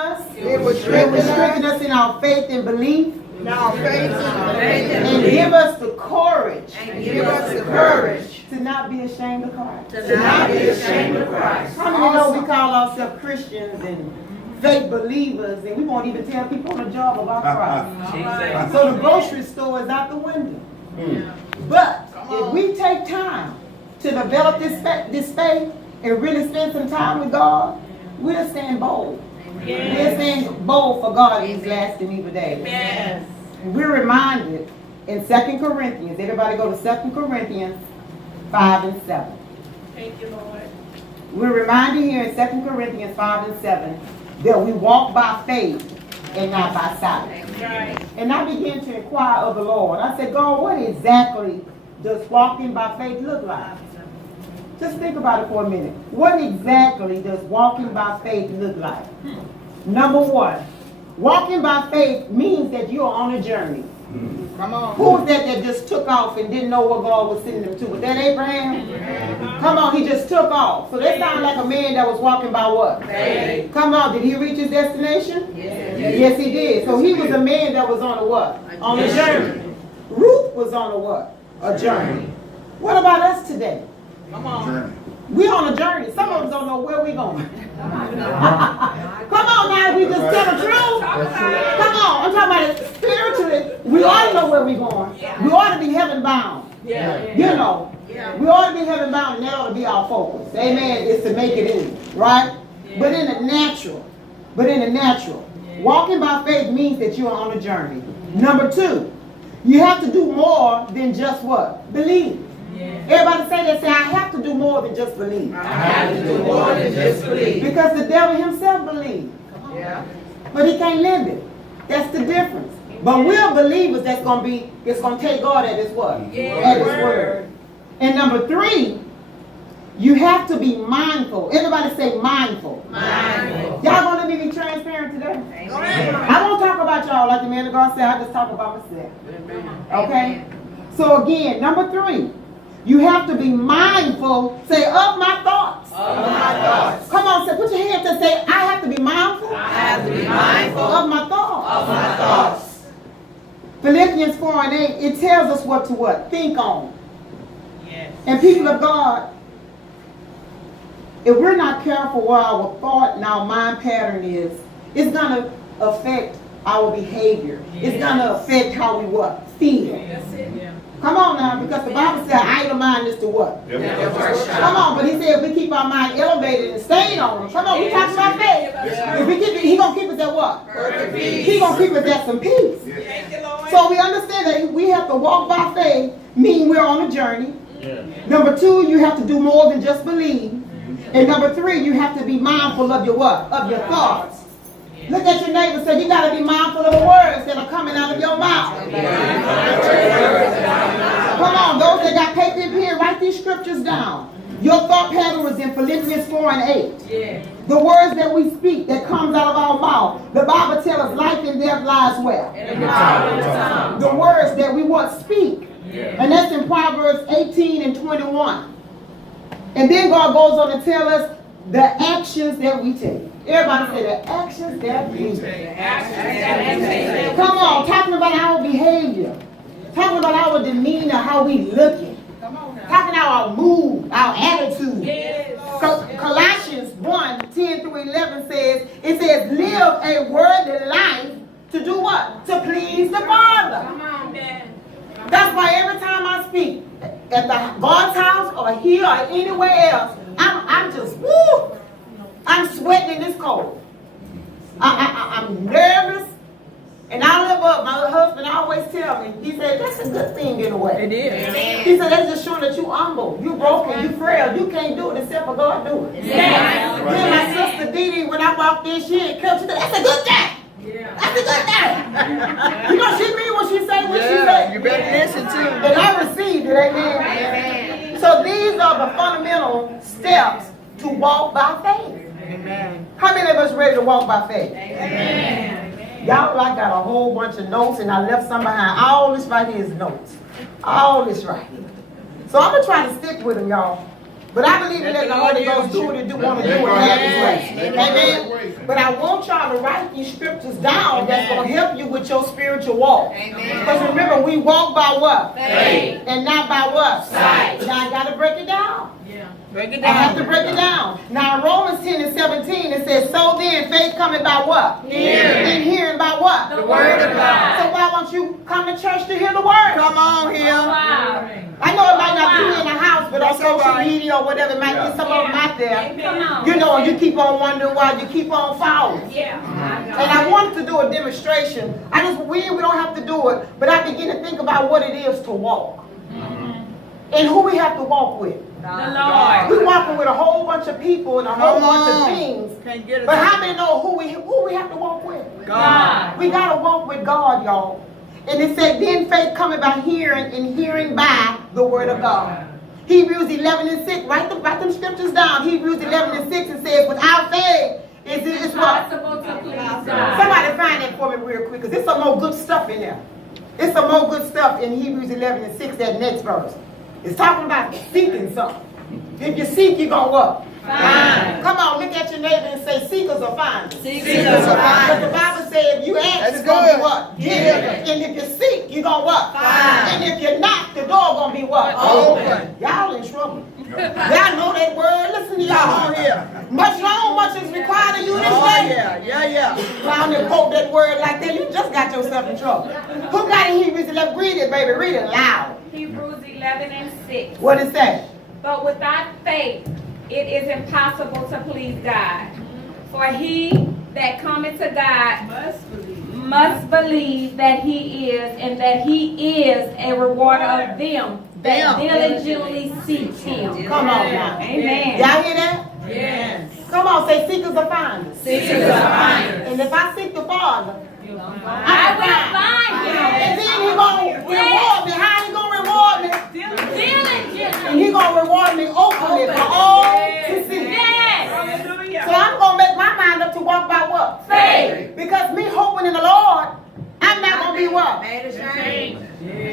It would strengthen us in our faith and belief. And give us the courage. To not be ashamed of Christ. How many know we call ourselves Christians and fake believers, and we won't even tell people on the job about Christ? So the grocery store is out the window. But if we take time to develop this faith and really spend some time with God, we'll stand bold. We'll stand bold for God in these last and evil days. Yes. We're reminded in 2 Corinthians, everybody go to 2 Corinthians 5 and 7. Thank you, Lord. We're reminded here in 2 Corinthians 5 and 7 that we walk by faith and not by sight. Right. And I began to inquire of the Lord. I said, God, what exactly does walking by faith look like? Just think about it for a minute. What exactly does walking by faith look like? Number one, walking by faith means that you are on a journey. Come on. Who was that just took off and didn't know what God was sending them to? Was that Abraham? Come on, he just took off. So that sounds like a man that was walking by what? Faith. Come on, did he reach his destination? Yes, he did. So he was a man that was on a what? On a journey. Ruth was on a what? A journey. What about us today? Come on. We're on a journey. Some of us don't know where we're going. Come on now, we just tell the truth. Come on, I'm talking about it spiritually. We ought to know where we're going. We ought to be heaven bound. You know, we ought to be heaven bound, and that ought to be our focus. Amen. Is to make it in, right? But in the natural, walking by faith means that you are on a journey. Number two, you have to do more than just what? Believe. Everybody say that. Say, I have to do more than just believe. I have to do more than just believe. Because the devil himself believes. But he can't live it. That's the difference. But we're believers that's going to be, it's going to take God at his what? At his word. And number three, you have to be mindful. Everybody say mindful. Y'all going to let me be transparent today? I won't talk about y'all like the man of God said. I just talk about myself. Okay? So again, number three, you have to be mindful, say, of my thoughts. Come on, say, put your hand to say, I have to be mindful. I have to be mindful of my thoughts. Philippians 4 and 8, it tells us what to what? Think on. Yes. And people of God, if we're not careful what our thought and our mind pattern is, it's going to affect our behavior. It's going to affect how we what? Feel. Come on now, because the Bible said idle mind is to what? Come on, but he said if we keep our mind elevated and staying on him. Come on, we talking about faith. If we keep it, he going to keep us at what? Perfect peace. He going to keep us at some peace. So we understand that we have to walk by faith, meaning we're on a journey. Number two, you have to do more than just believe. And number three, you have to be mindful of your what? Of your thoughts. Look at your neighbor and say, you got to be mindful of the words that are coming out of your mouth. Come on, those that got paper and pen, write these scriptures down. Your thought pattern was in Philippians 4 and 8. The words that we speak that comes out of our mouth. The Bible tells us life and death lies where? The words that we want speak. And that's in Proverbs 18 and 21. And then God goes on to tell us the actions that we take. Everybody say the actions that we take. Come on, talking about our behavior. Talking about our demeanor, how we looking. Talking about our mood, our attitude. Colossians 1, 10 through 11 says, it says, live a worthy life to do what? To please the Father. That's why every time I speak at the God's house or here or anywhere else, I'm just, woo! I'm sweating in this cold. I'm nervous. And I live up. My husband always tell me, he said, that's a good thing in a way. It is. He said, that's just showing that you humble. You broken. You frail. You can't do it except for God do it. Then my sister Dee, when I walked in, she ain't come. She said, that's a good thing. That's a good thing. You know, she mean what she say, what she say. You better listen too. And I received it. Amen. So these are the fundamental steps to walk by faith. Amen. How many of us ready to walk by faith? Amen. Y'all, I got a whole bunch of notes and I left some behind. All this right here is notes. All this right here. So I'm going to try to stick with them, y'all. But I believe in letting the Holy Ghost do what it want to do in His way. Amen. But I want y'all to write these scriptures down that's going to help you with your spiritual walk. Because remember, we walk by what? Faith. And not by what? Sight. Now I got to break it down. Break it I down. have to break it down. Now in Romans 10:17 it says, so then faith coming by what? Hearing. And hearing by what? The word of God. So why won't you come to church to hear the word? Come on here. I know it might not be in the house, but on social media or whatever, it might be some of them out there. You know, you keep on wondering why you keep on falling. And I wanted to do a demonstration. We don't have to do it, but I begin to think about what it is to walk. And who we have to walk with. The Lord. We're walking with a whole bunch of people and a whole bunch of things. But how many know who we have to walk with? God. We got to walk with God, y'all. And it said, then faith coming by hearing, and hearing by the word of God. Hebrews 11:6. Write them scriptures down. Hebrews 11:6. It says, without faith, it's what? Impossible to please God. Somebody find that for me real quick, because there's some more good stuff in there. There's some more good stuff in Hebrews 11:6, that next verse. It's talking about seeking something. If you seek, you're going to what? Find. Come on, look at your neighbor and say, seekers are finders. Seekers are Because the finders. Bible says if you ask, That's it's going to be good. what? Yeah. And if you seek, you're going to what? Find. And if you knock, the door going to be what? Open. Y'all in trouble. Y'all know that word. Listen to Come on y'all. here. Much long, much is required of you this Oh day. yeah. Round and quote that word like that, you just got yourself in trouble. Who got in Hebrews 11? Read it, baby. Read it loud. Hebrews 11:6. What it say? But without faith, it is impossible to please God. For he that cometh to God must believe that he is, and that he is a rewarder of them that diligently seek him. Come on now. Amen. Y'all hear that? Yes. Come on, say seekers are finders. Seekers are finders. And if I seek the Father, I will find and him. then He gonna reward me. How He gonna reward me? Diligently. And He gonna reward me openly for all to see. Yes. So I'm gonna make my mind up to walk by what? Faith. Because me hoping in the Lord, I'm not gonna be what?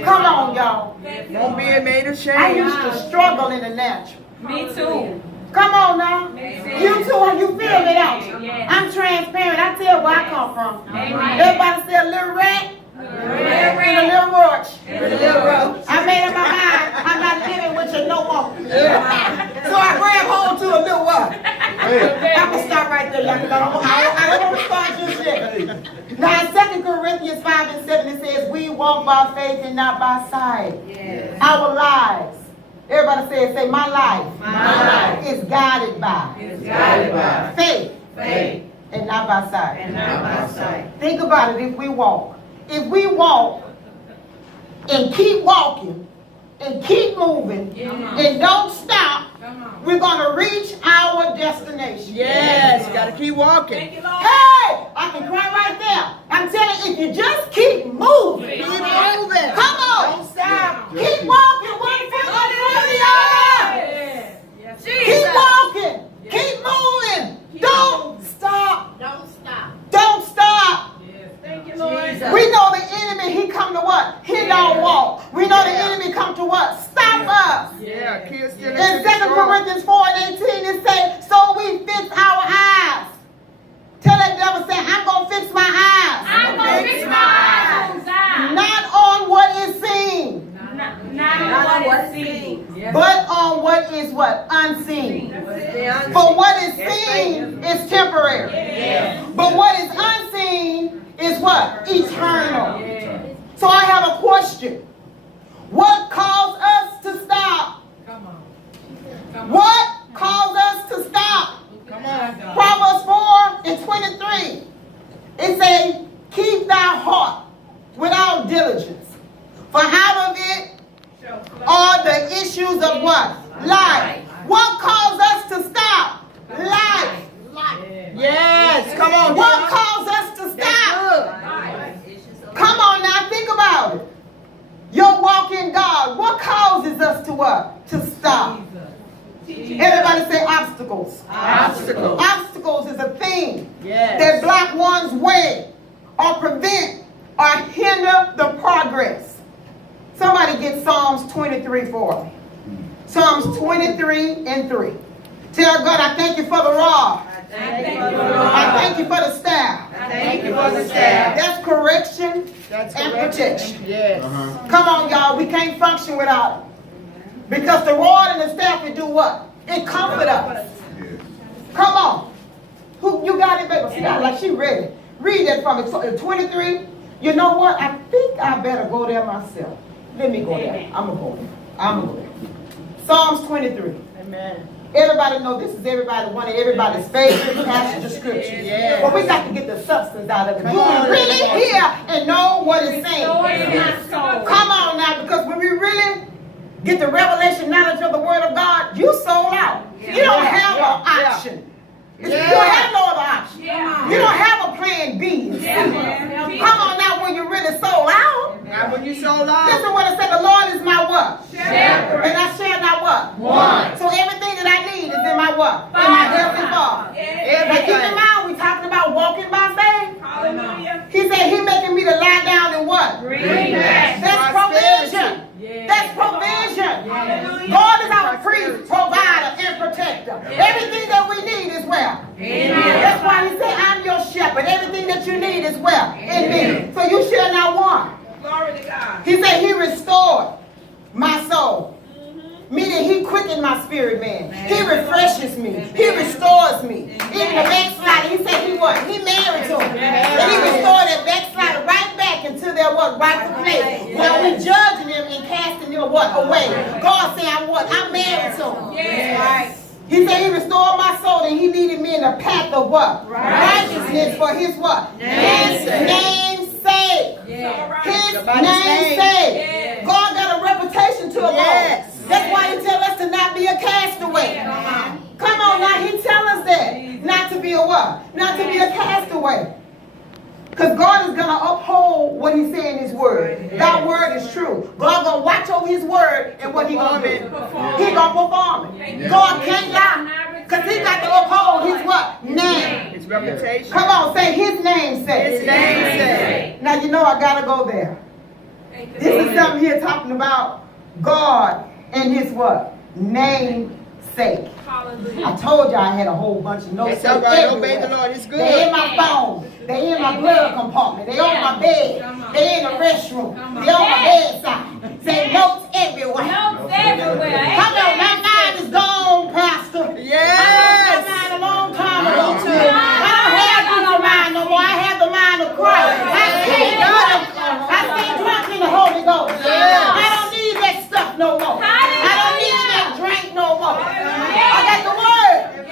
Come on, y'all. Won't be made I ashamed. used to struggle in the natural. Me too. Come on now. Amen. You too, and you feel it out. Yes. I'm transparent. I tell where I come from. Amen. Everybody say a little rat and a little roach. I made up my mind. I'm not living with you no more. So I grab hold to a little what? I'm going to stop right there. I don't want to start just yet. Now in 2 Corinthians 5:7 it says, we walk by faith and not by sight. Our lives. Everybody say my life is guided by faith and not by sight. Think about it. If we walk and keep walking and keep moving and don't stop, we're going to reach our destination. Yes, you gotta keep walking. Hey, I can cry right there. I'm telling you, if you just keep moving, Keep moving. come on, Don't stop. keep walking, one foot in front of the other. Keep walking, keep moving. Don't stop. Don't stop. We know the enemy, he come to what? Hinder our walk. We know the enemy come to what? Stop us. Yeah, kids still In 2 Corinthians 4:18 it says, so we fix our eyes. Tell that devil, say, I'm going to fix my eyes. I'm going to fix my eyes on God. Not on what is seen, Not on what is seen. but on what is what? Unseen. For what is seen is temporary. But what is unseen is what? Eternal. So I have a question. What caused us to stop? What caused us to stop? Proverbs 4:23. It says, keep thy heart without diligence. For out of it are the issues of what? Life. What caused us to stop? Life. Yes, come on. What caused us to stop? Come on now, think about it. Your walk in God. What causes us to what? To stop. Everybody say obstacles. Obstacles. Obstacles is a thing Yes. that block one's way or prevent or hinder the progress. Somebody get Psalms 23:4. Psalms 23 and 3. Tell God, I thank you for the rod. I thank you for the staff. Thank you for the staff. That's correction That's and correction. protection. Yes. Come on, y'all. We can't function without it. Because the rod and the staff, it do what? It comfort us. Come on. Who you got it, baby? See, like she read it. Read that from me. 23. You know what? I think I better go there myself. Let me go there. I'm going to go there. I'm going to go there. Psalms 23. Amen. Everybody know this is one of everybody's favorite passage of scripture. Yeah. But we got to get the substance out of it. Come Do on. we really hear and know what it's saying? Yes. Come on now, because when we really get the revelation knowledge of the word of God, you sold out. Yeah. You don't have Yeah. an option. You Yeah. don't have no other option. Yeah. You don't have a plan B. Yeah. Come on now, when you really sold out. Now when you sold out, Listen what it said, the Lord is my what? Shepherd. And I shall not what? Want. So everything that I need is in my what? In my heavenly Father. Now keep in mind, we talking about walking by faith. Hallelujah. He said he making me to lie down in what? Greenback. That's provision. That's provision. God is our priest, provider, and protector. Everything that we need is well. That's why he said, I'm your shepherd. Everything that you need is well in me. So you shall not want. Glory to God. He said he restored my soul. Meaning he quickened my spirit, man. He refreshes me. He restores me. Even the backslider, he said he what? He married to him. And he restored that backslider right back into their what? Rightful place. Now we judging them and casting them what? Away. God said, I'm married to him. Yes. He said he restored my soul and he leaded me in the path of what? Righteousness for his what? His name's sake. His name's sake. God got a reputation to uphold. Yes. That's why he tells us to not be a castaway. Come on now, he tells us that. Not to be a what? Not to be a castaway. Because God is going to uphold what he said in his word. That word is true. God going to watch over his word and what he going to do. He going to perform it. God can't lie. Because he got to uphold his what? Name. his reputation. Come on, say his name says. His name says. Now you know I got to go there. This is something here talking about God and his what? Name sake. Hallelujah. I told you I had a whole bunch of notes. It's all right. everywhere. Obey the Lord. It's good. They in my phone. They in my glove compartment. They on my bed. They in the restroom. They on my bedside. Say notes everywhere. Notes everywhere. Come on, my mind is gone, Pastor. Yes. I lost my mind a long time ago too. I don't have this mind no more. I have the mind of Christ. I stay drunk in the Holy Ghost. I don't need that stuff no more. I don't need that drink no more. I got the word.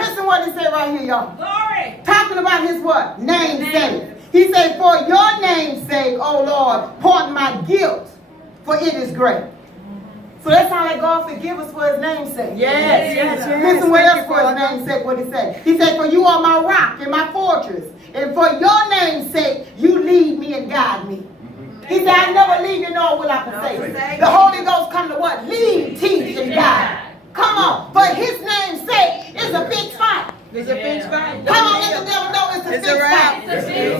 Listen what he said right here, y'all. Glory. Talking about his what? Namesake. He said, for your name's sake, O Lord, pardon my guilt, for it is great. So that's how like God forgive us for his namesake. Yes. Listen what else for his namesake, what he said. He said, for you are my rock and my fortress. And for your name's sake, you lead me and guide me. He said, I never leave you nor will I forsake you. The Holy Ghost come to what? Lead, teach, and guide. Come on. For his name's sake, it's a big fight. It's a big fight. Come on, let the devil know it's a It's big a wrap.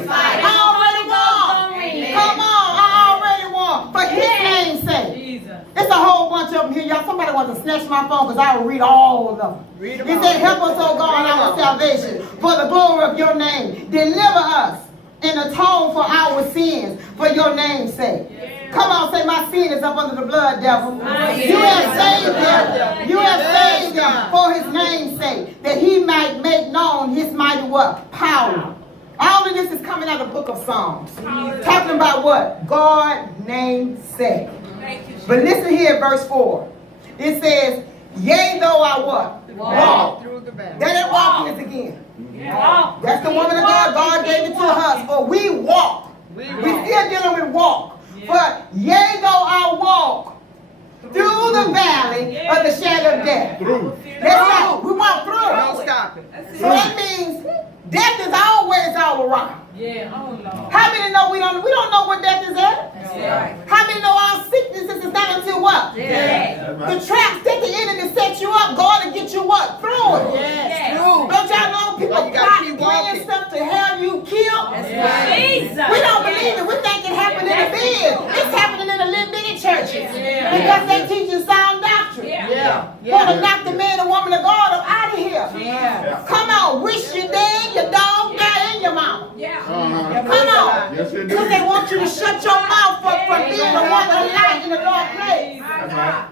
fight. I already won. Come on, I already won. For his name's sake. It's a whole bunch of them here. Y'all, somebody wants to snatch my phone because I will read all of them. Read them He all. said, help us, O God, in our salvation, for the glory of your name. Deliver us and atone for our sins for your name's sake. Come on, say my sin is up under the blood, devil. You have saved him. You have saved him for his name's sake, that he might make known his mighty what? Power. All of this is coming out of the book of Psalms. Talking about what? God name's sake. But listen here, verse 4. It says, yea, though I what? Walk. Through the valley. There that walking is again. That's the woman of God. God gave it to us. For we walk. We still dealing with walk. But yea, though I walk through the valley of the shadow of death. That's right. We walk through. Don't stop it. So that means death is always all around. How many know we don't know where death is at? How many know our sicknesses is not until what? The traps that the enemy set you up, God will get you what? Through it. Don't y'all know people Well, you gotta keep planning walking. stuff to have you killed? Jesus. We don't believe it. We think it happened in the bed. It's happening in the little bitty churches because they teaching sound doctrine. Come on. Yes, it Because do. they want you to shut your mouth from being the one of light in the dark place. That's right.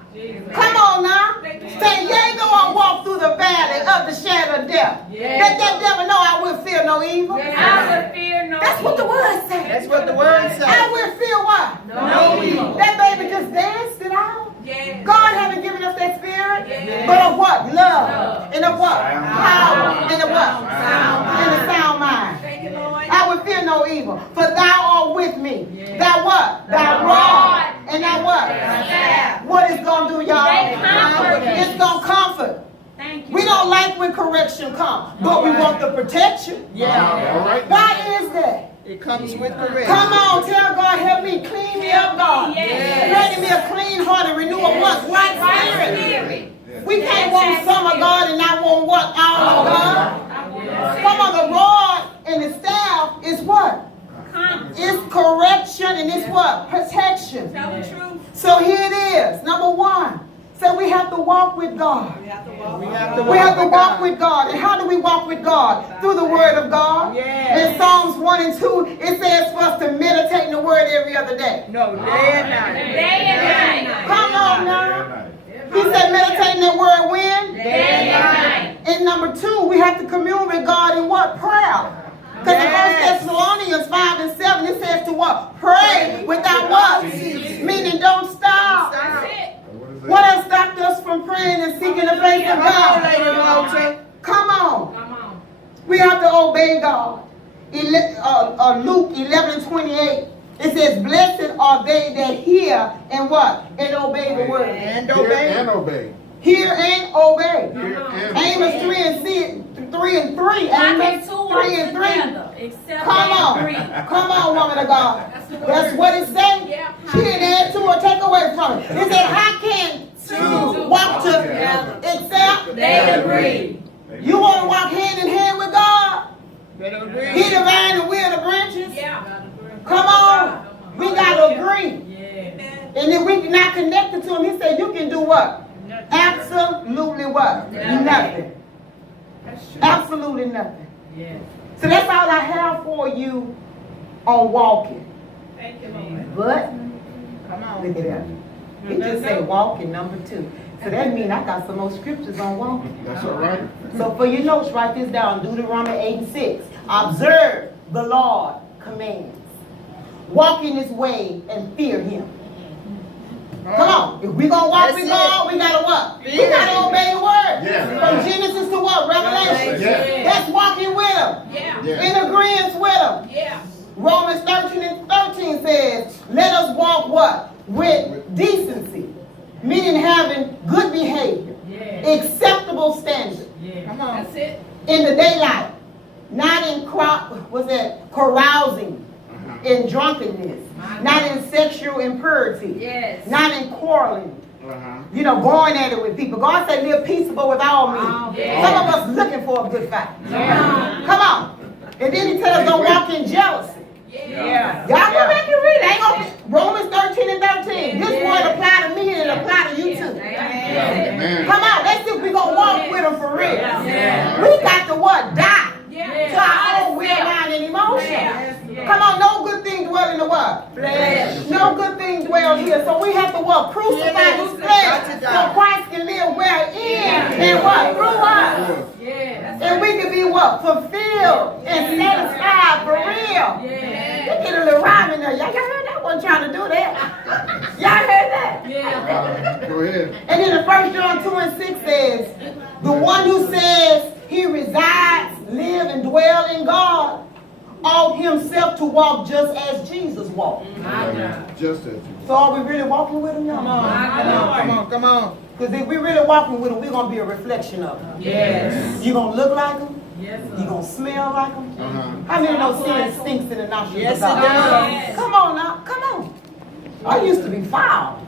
Come on now. Say, yea, though I walk through the valley of the shadow of death. Let that devil know I will fear no evil. I will fear no That's what the word says. That's what the word I says. will fear what? No evil. That baby just danced it out. God haven't given us that spirit, but of what? Love. And of what? Power. And of what? And a sound mind. I will fear no evil, for thou art with me. Thou what? Thy rod. And thou what? What is going to do, y'all? It's going to comfort. Thank you. We don't like when correction comes, but we want the protection. All right. Why is that? It comes with correction. Come on, tell God, help me, clean me up, God. Create me a clean heart and renew a what? Right spirit. We can't want some of God and not want what? All of God. Come on, the rod and the staff is what? It's correction and it's what? Protection. Tell the truth. So here it is. Number one. So we have to walk with God. We have to walk with God. And how do we walk with God? Through the word of God. Yes. In Psalms 1 and 2, it says for us to meditate in the word every other day. No, day and night. Day and night. Come on now. He said meditate in that word when? Day and night. And number 2, we have to commune with God in what? Prayer. Because in 1 Thessalonians 5 and 7, it says to what? Pray without what? Meaning don't stop. That's it. What has stopped us from praying and seeking the face of God? Come on. Come on. We have to obey God. Luke 11 and 28. It says, blessed are they that hear and what? And obey the word. And Hear obey. and obey. Hear and obey. Hear and Amos 3 and 3. Amos 3 and 3. Except Come on. Come on, woman of God. That's what it says. She didn't add to or take away from it. It said, how can two walk together except they agree. you want to walk hand in hand with God? Better agree. He the vine and we're the branches. Yeah. Come on. We got to agree. And if we're not connected to him, he said, you can do what? Absolutely what? Nothing. Absolutely nothing. So that's all I have for you on walking. Thank you, Lord. But, Come on. look at that. He just said walking, number 2. So that means I got some more scriptures on walking. That's all right. So for your notes, write this down. Deuteronomy 8 and 6. Observe the Lord commands. Walk in his way and fear him. Come on. If we're going to walk with God, we got to what? We got to obey the word. Yeah. From Genesis to what? Revelation. Yeah. That's walking with him. Yeah. In agreement with him. Yeah. Romans 13 and 13 says, let us walk what? With decency. Meaning having good behavior. Acceptable standards. Come on. That's it. In the daylight. Not in carousing. In drunkenness. Not in sexual impurity. Yes. Not in quarreling. Uh-huh. You know, going at it with people. God said live peaceable with all men. Yeah. Some of us looking for a good fight. Yeah. Come on. And then he tells us don't walk in jealousy. Yeah. Y'all go back and read it. Ain't gonna be Romans 13 and 13. This word apply to me and it apply to you too. Amen. Come on, let's see if we gonna walk with them for real. Yeah. We got to what? Die Yeah. to our own will, mind, and emotion. Yeah. Come on, no good thing dwell in the what? Flesh. No good thing dwell here. So we have to what? Crucify this flesh so Christ can live where in and what? Through us. Yeah. And we can be what? Fulfilled and satisfied for real. They get a little rhyme in there. Y'all heard that? Wasn't trying to do that. Y'all heard that? Go ahead. And then the 1 John 2 and 6 says, the one who says he resides, live, and dwell in God ought himself to walk just as Jesus walked. Just as you. So are we really walking with him now? Come on. Because if we're really walking with him, we're going to be a reflection of him. Yes. You're going to look like him. Yes, You're going to smell like him. Uh-huh. How many know sin stinks in the nostrils Yes, of God? it does. Come on now. Come on. I used to be foul.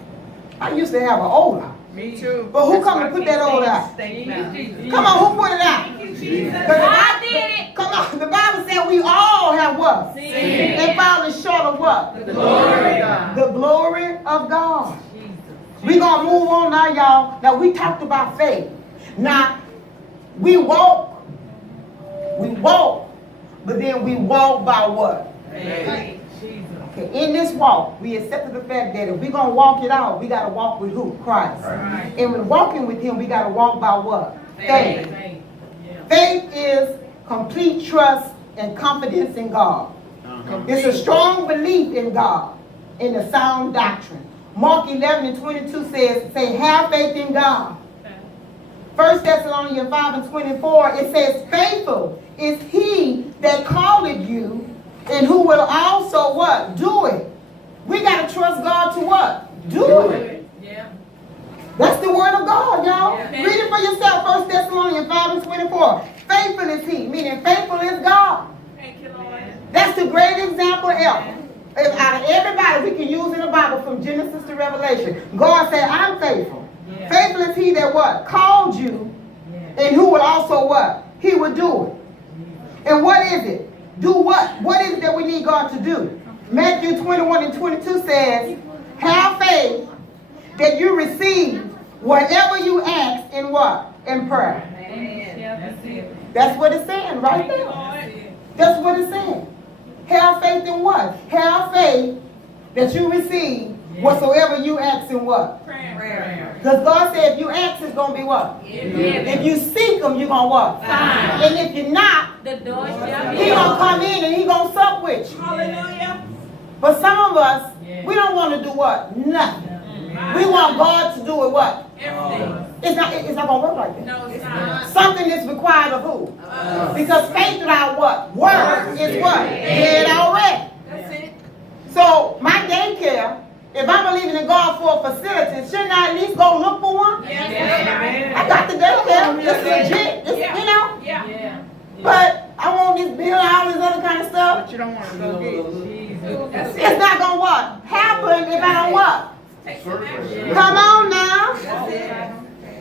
I used to have an odor. Me too. But who come to put that odor out? Come on, who put it out? I did it. Come on, the Bible said we all have what? Sin. And falling short of what? The glory of God. The glory of God. We're going to move on now, y'all. Now, we talked about faith. Now, we walk but then we walk by what? Faith. Okay, in this walk, we accepted the fact that if we're going to walk it out, we got to walk with who? Christ. Right. And when walking with him, we got to walk by what? Faith. Faith is complete trust and confidence in God. It's a strong belief in God, in the sound doctrine. Mark 11:22 says, say, have faith in God. 1 Thessalonians 5:24, it says, faithful is he that calleth you, and who will also what? Do it. We got to trust God to what? Do it. That's the word of God, y'all. Read it for yourself. 1 Thessalonians 5:24. Faithful is he, meaning faithful is God. Thank you, Lord. That's the great example ever. If out of everybody we can use in the Bible from Genesis to Revelation, God said, I'm faithful. Faithful is he that what? Called you, and who will also what? He will do it. And what is it? Do what? What is it that we need God to do? Matthew 21:22 says, have faith that you receive whatever you ask in what? In prayer. That's what it's saying right there. That's what it's saying. Have faith in what? Have faith that you receive whatsoever you ask in what? Prayer. Because God said if you ask, it's going to be what? If you seek him, you're going to what? Find. And if you're not, The door shall be he going to open. come in and he going to sup with you. Hallelujah. But some of us, we don't want to do what? Nothing. We want God to do it what? Everything. It's not going to work like that. No, it's not. Something is required of who? Because faith without what? Word is what? Dead already. That's it. So my daycare, if I'm believing in God for a facility, shouldn't I at least go look for one? I got the daycare. It's legit. It's, you know. Yeah. But I want this bill and all this other kind of stuff. But you don't want to go get That's It's not going to what? Happen if I don't what? Come on now.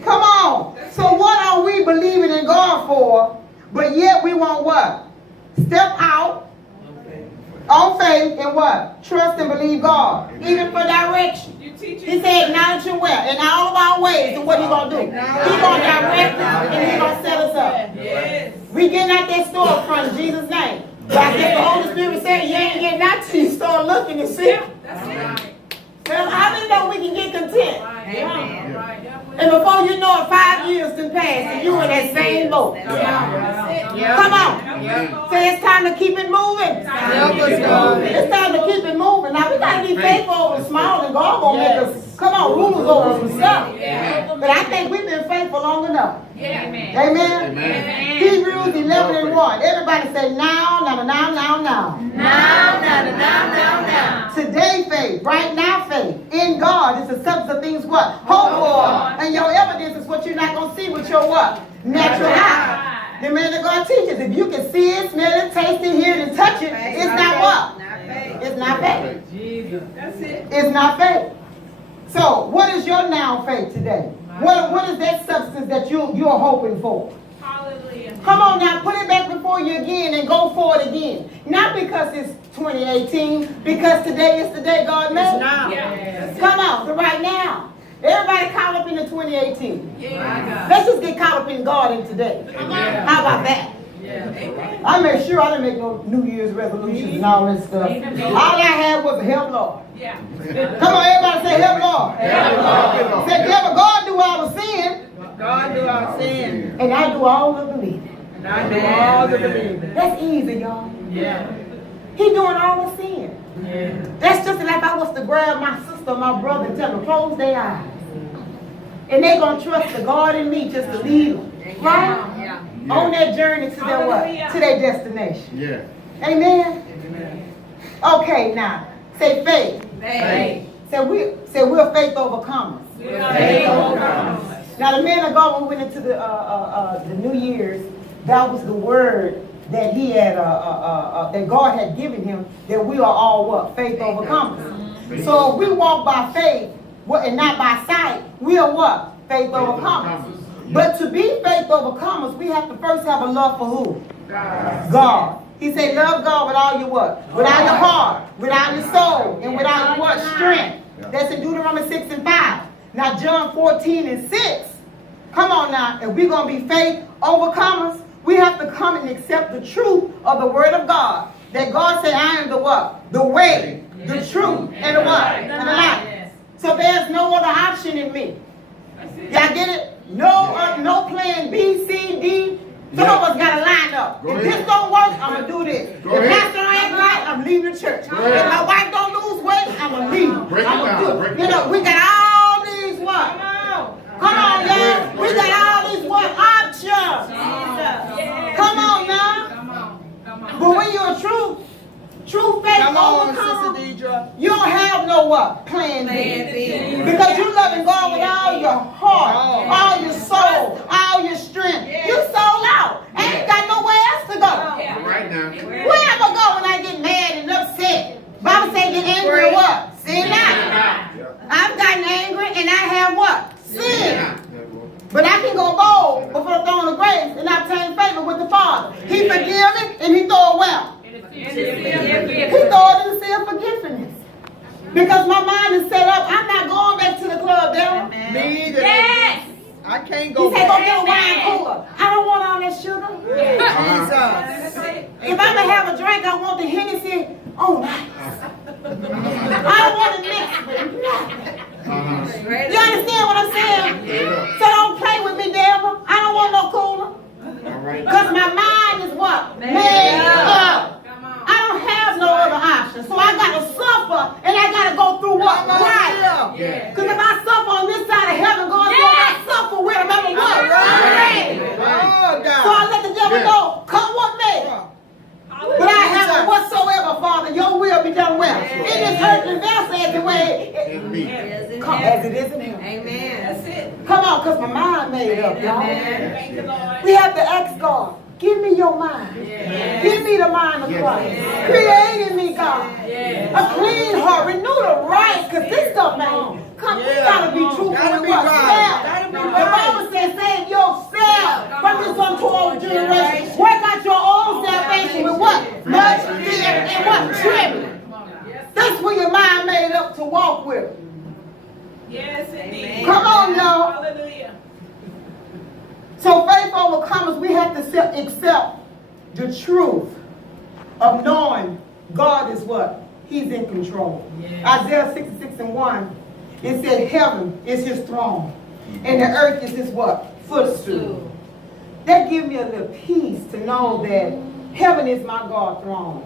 Come on. So what are we believing in God for, but yet we want what? Step out on faith and what? Trust and believe God. Even for direction. He said acknowledge him where? In all of our ways. And what he going to do? He going to direct us and he going to set us up. We getting out that storefront in Jesus' name. But I guess the Holy Spirit said you ain't getting out till you start looking and see. Well, how many know we can get content? And before you know it, 5 years can pass and you in that same boat. Come on. Say it's time to keep it moving. It's time to keep it moving. Now we got to be faithful over small and God gonna make us, come on, rulers over some stuff. But I think we've been faithful long enough. Amen. Hebrews 11:1. Everybody say now. Today faith, right now faith, in God is the substance of things what? Hope for. And your evidence is what you're not going to see with your what? Natural eye. The man that God teaches, if you can see it, smell it, taste it, hear it, and touch it, it's not what? It's not faith. It's not faith. So what is your now faith today? What is that substance that you're hoping for? Hallelujah. Come on now, put it back before you again and go for it again. Not because it's 2018, because today is the day God made. Come on, so right now. Everybody caught up into 2018. Let's just get caught up in God in today. How about that? I made sure I didn't make no New Year's resolutions and all that stuff. All I had was a help Lord. Come on, everybody say help Lord. Say, devil, God do all the sin. God do our sin. And I do all the believing. And I do all the believing. That's easy, y'all. He doing all the sin. That's just like I was to grab my sister, my brother, and tell them, close their eyes. And they going to trust the God in me just to lead them. Right? On that journey to their what? To their destination. Amen? Okay, now, say faith. Say we're faith overcomers. Now, the man of God, when we went into the New Year's, that was the word that he had, that God had given him, that we are all what? Faith overcomers. So if we walk by faith and not by sight, we are what? Faith overcomers. But to be faith overcomers, we have to first have a love for who? God. He said, love God with all your what? Without your heart, without your soul, and without your what? Strength. That's in Deuteronomy 6 and 5. Now John 14 and 6. Come on now. If we're going to be faith overcomers, We have to come and accept the truth of the word of God. That God said, I am the what? The way, the truth, and the what? And the life. So there's no other option in me. Y'all get it? No plan B, C, D. Some of us got to line up. If this don't work, I'm going to do this. If pastor ain't right, I'm leaving the church. If my wife don't lose weight, I'm going to leave. Break it down. You know, we got all these what? Come on, y'all. We got all these what? Options. Come on now. But when you're a true faith overcomer, you don't have no what? Plan B. Because you loving God with all your heart, all your soul, all your strength. You sold out. Ain't got nowhere else to go. Right now. Where am I go when I get mad and upset? Bible says get angry or what? Sin not. I've gotten angry and I have what? Sin. But I can go bold before the throne of grace and obtain favor with the Father. He forgive me and he throw it well. He throw it in the sea of forgiveness. Because my mind is set up. I'm not going back to the club, devil. Me either. Yes. I can't go He said, go back. get a wine cooler. I don't want all that sugar. Jesus. If I'm going to have a drink, I want the Hennessy on ice. I don't want to mix with nothing. You understand what I'm saying? So don't play with me, devil. I don't want no cooler. Because my mind is what? Made up. I don't have no other option. So I got to suffer and I got to go through what? Right. Because if I suffer on this side of heaven, God said I suffer with him. I'm what? I'm ready. So I let the devil know, come with me. But I have it whatsoever, Father, your will be done well. In this earthly vessel as the way come as it is in heaven. Amen. That's it. Come on, because my mind made up, y'all. We have to ask God, give me your mind. Give me the mind of Christ. Create in me, God. A clean heart. Renew the right, because this stuff, man. Come, we gotta be truthful with ourselves. The Bible says, save yourself from this untoward generation. Work out your own salvation with what? Much fear and what? Trembling. That's when your mind made up to walk with. Yes, indeed. Come on, y'all. Hallelujah. So faith overcomers, we have to accept the truth of knowing God is what? He's in control. Isaiah 66:1, it said heaven is his throne and the earth is his what? Footstool. That gives me a little peace to know that heaven is my God's throne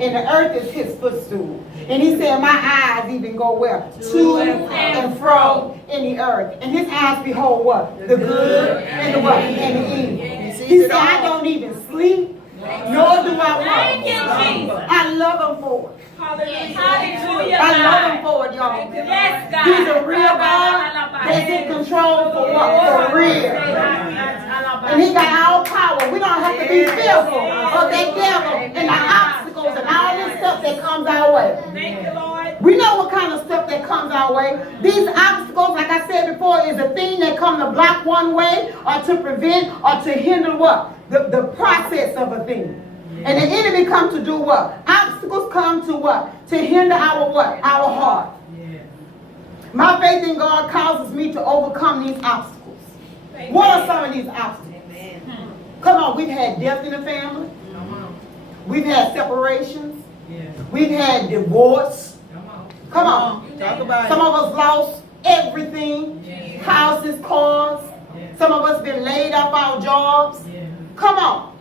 and the earth is his footstool. And he said, my eyes even go where? To and fro in the earth. And his eyes behold what? The good and the what? And the evil. He said, I don't even sleep, nor do I walk. I love him for it. Hallelujah. I love him for it, y'all. Yes, God. He's a real God that's in control for what? For real. And he got all power. We don't have to be fearful of that devil and the obstacles and all this stuff that comes our way. Thank you, Lord. We know what kind of stuff that comes our way. These obstacles, like I said before, is a thing that comes to block one way or to prevent or to hinder what? The process of a thing. And the enemy comes to do what? Obstacles come to what? To hinder our what? Our heart. My faith in God causes me to overcome these obstacles. What are some of these obstacles? Come on, we've had death in the family. We've had separations. We've had divorce. Come on. Talk about Some of us lost everything. Houses, cars. Some of us been laid off our jobs. Come on.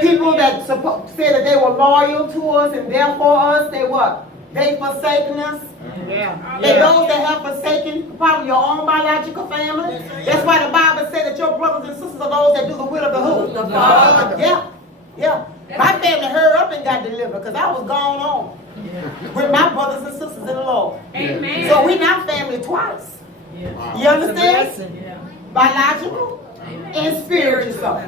People that said that they were loyal to us and there for us, they what? They forsaken us. And those that have forsaken probably your own biological family. That's why the Bible said that your brothers and sisters are those that do the will of the who? The Father. Yeah. My family hurried up and got delivered because I was gone on with my brothers and sisters in the Lord. Amen. So we not family twice. You understand? Biological and spiritual.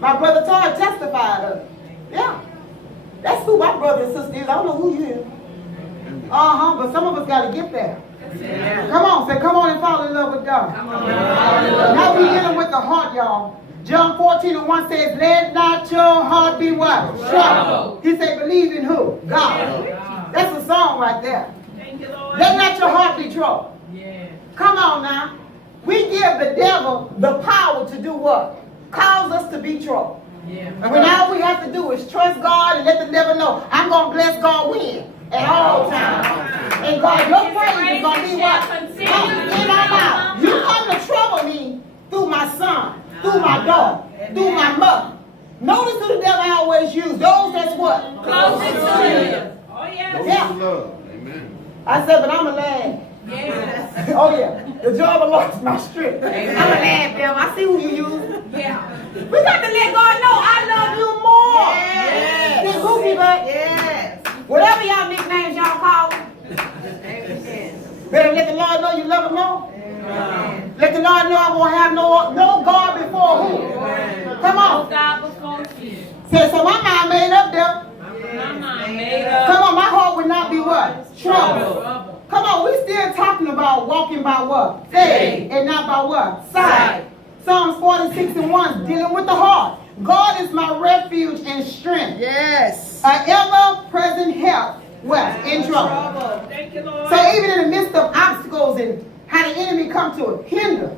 My brother Todd testified of it. Yeah. That's who my brother and sister is. I don't know who you is. But some of us got to get there. Come on, say, come on and fall in love with God. Now we dealing with the heart, y'all. John 14:1 says, let not your heart be what? Troubled. He said, believe in who? God. That's a song right there. Let not your heart be troubled. Come on now. We give the devil the power to do what? cause us to be trouble. And when all we have to do is trust God and let the devil know, I'm going to bless God win at all times. And God, your praise is going to be what? In my mouth. You come to trouble me through my son, through my daughter, through my mother. Notice who the devil always use. Those that's what? Closest to you. Oh, yeah. Those Yeah. who love. Amen. I said, but I'm a lad. Yes. Oh yeah, the joy of the Lord is my strength. I'm a lad, Bill. I see who you use. Yeah. We got to let God know I love you more. Yes. Than Goofy Butt. Yes. Whatever y'all nicknames y'all call him. Better let the Lord know you love him more. Amen. Let the Lord know I won't have no God before who? Come Oh, on. God before you. Say, so my mind made up there. My mind made up. Come on, my heart would not be what? Trouble. Come on, we still talking about walking by what? Faith. And not by what? Sight. Psalms 46:1, dealing with the heart. God is my refuge and strength. Yes. An ever-present help. What? In trouble. Thank you, Lord. So even in the midst of obstacles and how the enemy come to hinder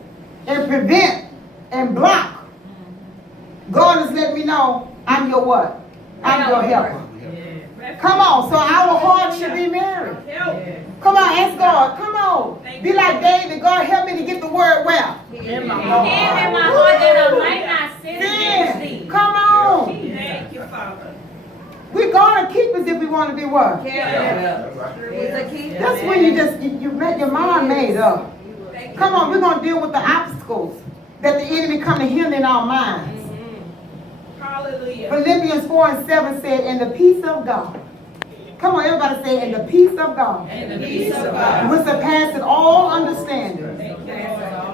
and prevent and block, God is letting me know I'm your what? I'm your helper. Come on, so our heart should be married. Come on, ask God. Come on. Be like David. God, help me to get the word well. In my heart that I might not sin against thee. Come on. Thank you, Father. We're going to keep us if we want to be what? That's when you make your mind made up. Come on, we're going to deal with the obstacles that the enemy come to hinder in our minds. Hallelujah. Philippians 4:7 said, and the peace of God. Come on, everybody say, and the peace of God. And the peace of God. Which surpasses all understanding.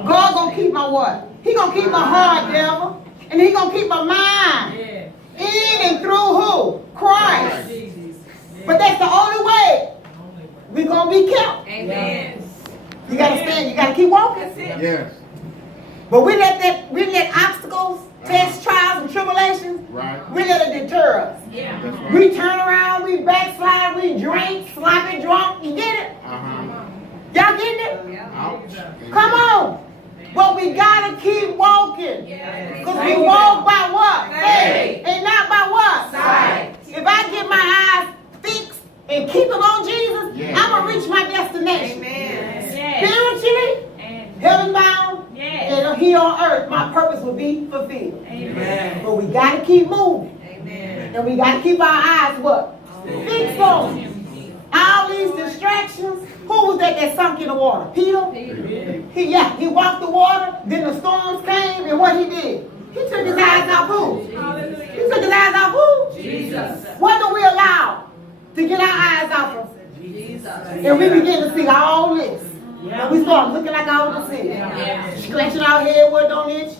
God gonna keep my what? He gonna keep my heart, devil. And he gonna keep my mind. In and through who? Christ. But that's the only way we gonna be kept. Amen. You gotta stand, you gotta keep walking. Yes. But we let obstacles, tests, trials, and tribulations, Right. we let it deter us. Yeah. That's right. We turn around, we backslide, we drink, sloppy drunk. You get it? Uh-huh. Y'all getting it? Ouch. Come on. But we gotta keep walking. Because we walk by what? Faith. And not by what? Sight. If I get my eyes fixed and keep them on Jesus, Yeah. I'm going to reach my destination. Amen. Yes. Spiritually, And heaven bound, yes. and here on earth, my purpose will be fulfilled. Amen. But we got to keep moving. Amen. And we got to keep our eyes what? Fixed on him. All these distractions. Who was that sunk in the water? Peter? He walked the water, then the storms came, and what he did? He took his eyes off who? He took his eyes off who? Jesus. What do we allow to get our eyes off of? Jesus. And we begin to see all this. And we start looking like all the sin. Scratching our head where it don't itch.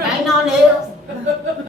Ain't no nails.